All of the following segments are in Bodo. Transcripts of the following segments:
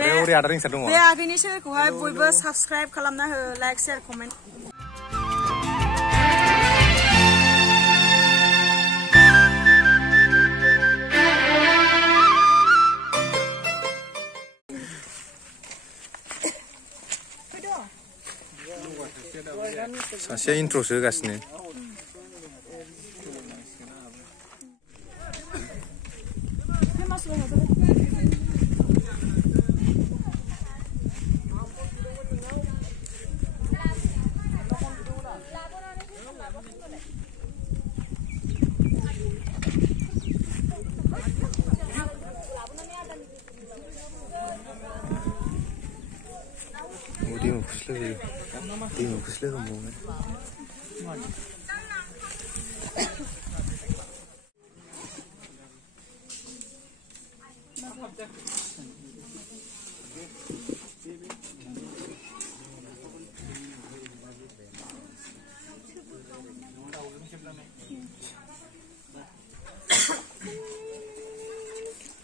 ओमफ्राय ओरै आदा रिंसार दङ बे आगैनि चेनेलखौहाय बयबो साबस्क्राइब खालामना हो लाइक शेयार कमेन्ट सासेया इन्ट्र'सो होगासिनो दैमुखौसो लोगो मोनबावगोन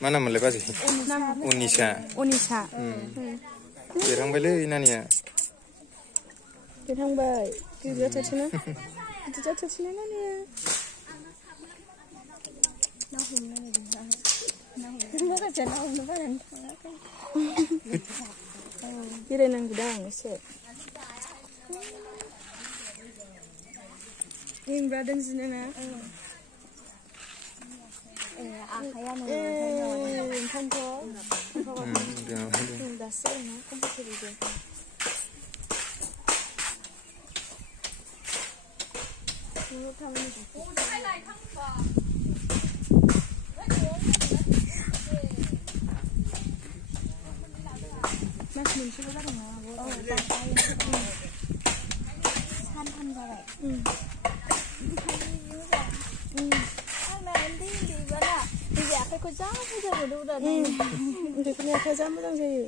मा नाममोनलाय बाजै अनिसा देरहांबायलै नानिया देरहांबाय गिदिर जाथारसैना गिदिर जाथारसैना नानिया ना हमनो नागिरदों माखासे ना हमनो बानानै थाङाखै बेरायनांगौदां एसे मेंब्रा दोंजिनो ना आखायानो ओंखायनोथ' दासो ना कम्पिउटारजों मास मोनसेल' जादों ना सानथाम जाबाय आंना उन्दै उन्दैबाना बे आखाइखौ जा मोजां मोनो उन्दैफोरनि आखाइया जा मोजां जायो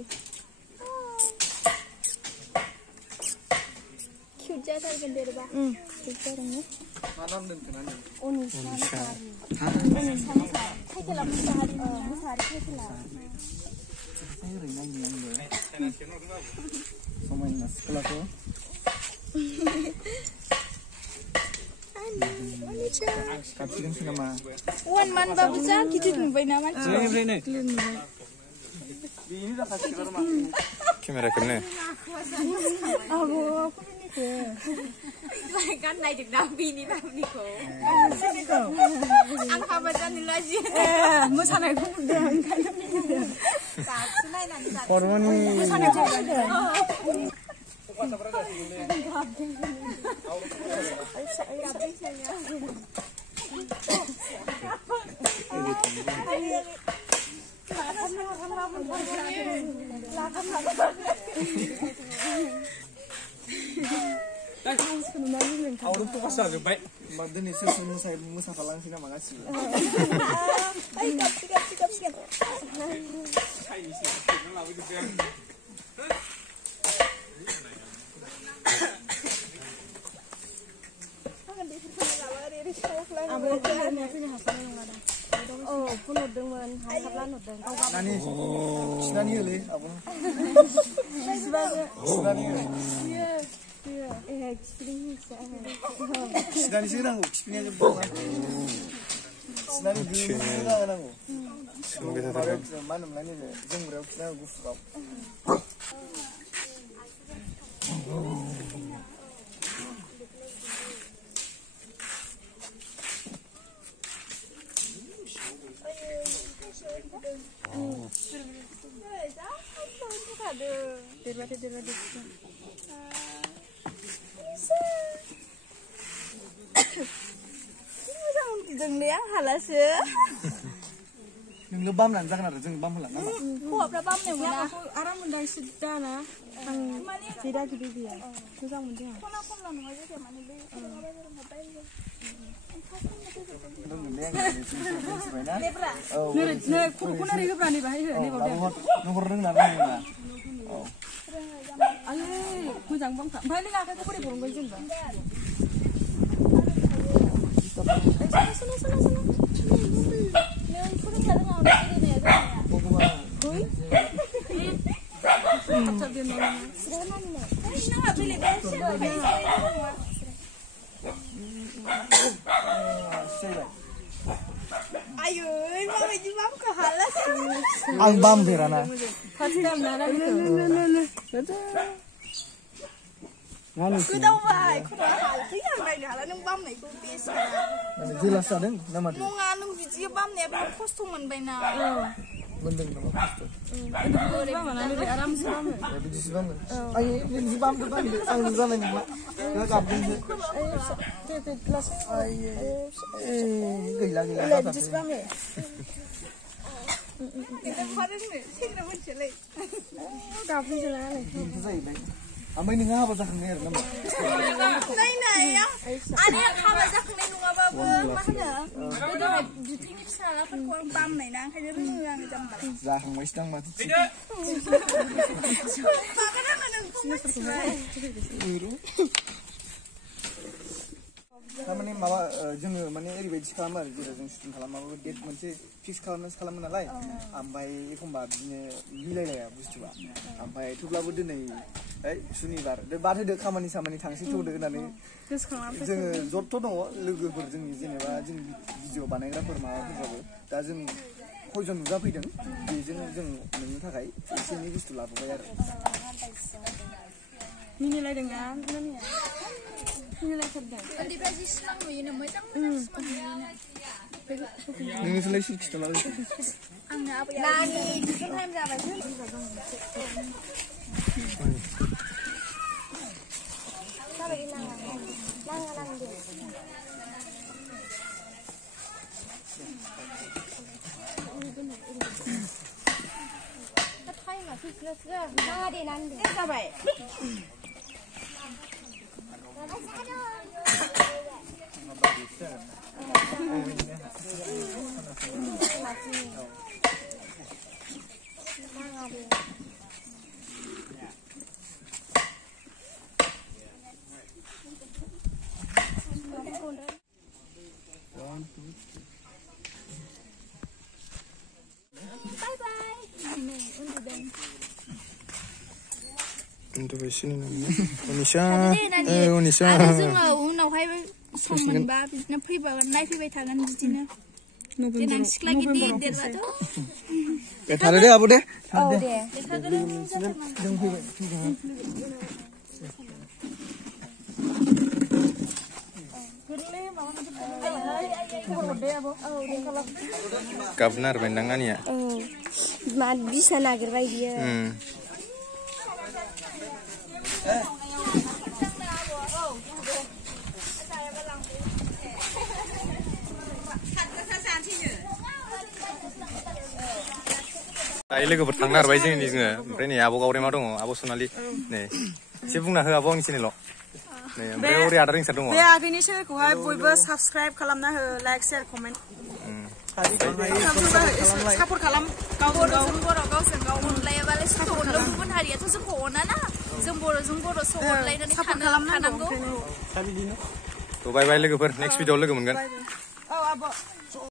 किउट जाथारगोन देरबा किउट जादोंना मा नाम दोनखोना अनिसा टाइटेला मुसाहारि टाइटेला ओरै नायनो आंबो समायना सिख्लाखौ गाबसिगोनसो नामा 1 month बाबो जा गिदिर नुबायना मानसिया केमेरा खेबनो आबो गाननाय दोंना बिनि बाबनिखौ आं हाबा जानो लाजियो मोसानायखौ नुदों ओंखायनो दासो नायनानै हरमनि मोसानायखौ नुदों आवरुथ' पास जाजोब्बाय होमबा दिनै सोर मोसाफालांसै नामा गासिबो फन हरदोंमोन हासाबला हरदों नानि खिनानि होलै आबो खिनानिसो नांगौ खिफिनाया जोबबाय खिनानि गोजा नांगौ मा होनोमोनलाय नैबे जोमग्रायाव खिनांगौ गुफुराव जोंने आं हालासो नोंल' बामनानै जागोन आरो जों बाम होलांना हौवाफ्रा बामनो मोना आराम मोनदां सिद्दा ना आं जेदा गिदिर गैया मोजां मोनदों खना खनला नङा जायगाया माने बै नै खर'खौ नारै होब्रा नै बाहाय हो नै बावदों नों रोंना रोङा आयै मोजां बामखा ओमफ्राय नों आखाइखौ बोरै बरनगोन जेनेबा नों फोरोंना रोङा Ayo, mama di bam ke halas. Ang bam berana. Nganu. Ku tahu baik, ku tahu hal. Tiada baik hal. Nung bam ni ku biasa. Jelas sadeng nama dia. Nung anu biji bam ni apa kostum baina. Mendeng nama itu. Ya biji sibam. Ayo biji sibam tu kan ang sana ni mak. Kita kapten tu. Gila. biji sibam ni. Kita kemarin ni, sini macam ni. Kapten jalan ni. Itu saya baik. Amai ni ngapa dah kenger nama. Nai ya. Ada yang khabar dah kena nung apa mana? Itu di tinggi sana kan kurang bam nai nang kaya ni yang jambal. Zah mai sedang mati. Bagaimana nang kumat? Taman mawa जोङो माने ओरैबायदि खालामो आरो जेरै जों शुटिं खालामाबो डेट मोनसे फिक्स खालामो नालाय ओमफ्राय एखमबा बिदिनो मिलायलाया बुस्थुआ ओमफ्राय थेवब्लाबो दिनै सुनिबार बाद होदो खामानि थांसै थौदो होननानै जोङो जत्थ' दङ लोगोफोर जोंनि जेनेबा जों भिडिअ बानायग्राफोर माबाफोरबाबो दा जों खयजन नुजाफैदों बेजों जों नोंनि थाखाय एसे एनै बुस्थु लाबोबाय आरो मिनिलायदोंना नानिया मिनिलायथारदों उन्दैफ्रा जि सिमां नुयोनो मोजां सिमां नुयोनो नोंनिखौलाय सोर खिथालाबाय आंनो आबैया नानि टिउसन टाइम जाबाय जाबाय Untuk sini namanya. Unisha. Ada जोङो उनावहाय सम मोनबा बिदिनो फैबागोन नायफैबाय थागोन बिदिनो देनां सिख्ला गिदिर देरबाथ' दे थादो दे आब' दे औ दे जों फैबाय Kabnar bendangan ya. Bisa nagerbaय बियो Dayo लोगोफोर थांनो नागिरबाय जोंनि जोङो ओमफ्राय नै आब' गावरेमा दङ आब' सनालि नै एसे बुंना हो आब' आंनि चेनेलाव नै ओमफ्राय ओरै आदा रिंसार दङ बे आगैनि चेनेलखौहाय बयबो साबस्क्राइब खालामना हो लाइक शेयार कमेन्ट सापर्ट खालाम बर'जों बर' गावजों गाव अनलायाबालाय सोरखौ अननो गुबुन हारियाथ' जोंखौ अनाना जों बर'जों बर' अनलायनानै थानांगौ थ' बाय बाय लोगोफोर नेक्स्ट भिडिअआव लोगो मोनगोन औ आब'